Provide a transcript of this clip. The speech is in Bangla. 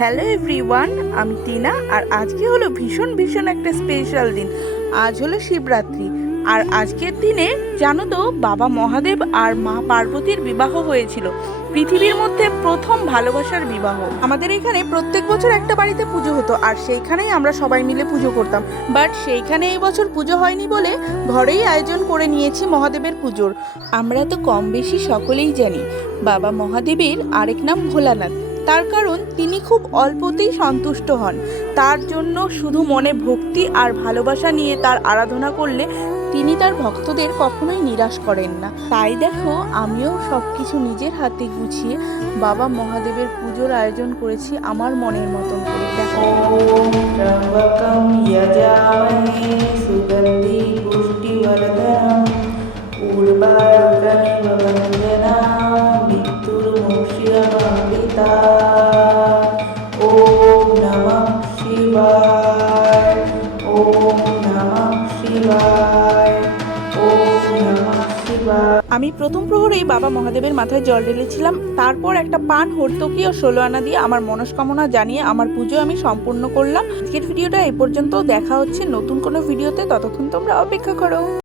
হ্যালো এভরিওয়ান, আমি টিনা। আর আজকে হলো ভীষণ একটা স্পেশাল দিন। আজ হলো শিবরাত্রি। আর আজকের দিনে জানো তো, বাবা মহাদেব আর মা পার্বতীর বিবাহ হয়েছিল। পৃথিবীর মধ্যে প্রথম ভালোবাসার বিবাহ। আমাদের এখানে প্রত্যেক বছর একটা বাড়িতে পুজো হতো, আর সেইখানেই আমরা সবাই মিলে পুজো করতাম। বাট সেইখানে এই বছর পুজো হয়নি বলে ঘরেই আয়োজন করে নিয়েছি মহাদেবের পুজোর। আমরা তো কম বেশি সকলেই জানি বাবা মহাদেবের আরেক নাম ভোলানাথ। তার কারণ তিনি খুব অল্পতেই সন্তুষ্ট হন। তার জন্য শুধু মনে ভক্তি আর ভালোবাসা নিয়ে তার আরাধনা করলে তিনি তার ভক্তদের কখনোই নিরাশ করেন না। তাই দেখো, আমিও সব কিছু নিজের হাতে গুছিয়ে বাবা মহাদেবের পুজোর আয়োজন করেছি আমার মনের মতন করে। দেখো, त्र्यम्बकं यजामहे सुगन्धि पुष्टिवर्धनम् उर्वारुकमिव वन्दनां मृत्युर्मुक्षीयमामृता। ॐ नमः शिवाय, ॐ नमः शिवाय, ॐ नमः शिवाय। আমি প্রথম প্রহরেই বাবা মহাদেবের মাথায় জল ঢেলেছিলাম। তারপর একটা পান, হর্তকি ও 16 আনা দিয়ে আমার মনস্কামনা জানিয়ে আমার পুজো আমি সম্পূর্ণ করলাম। আজকের ভিডিওটা এই পর্যন্ত। দেখা হচ্ছে নতুন কোনো ভিডিওতে, ততক্ষণ তোমরা অপেক্ষা করো।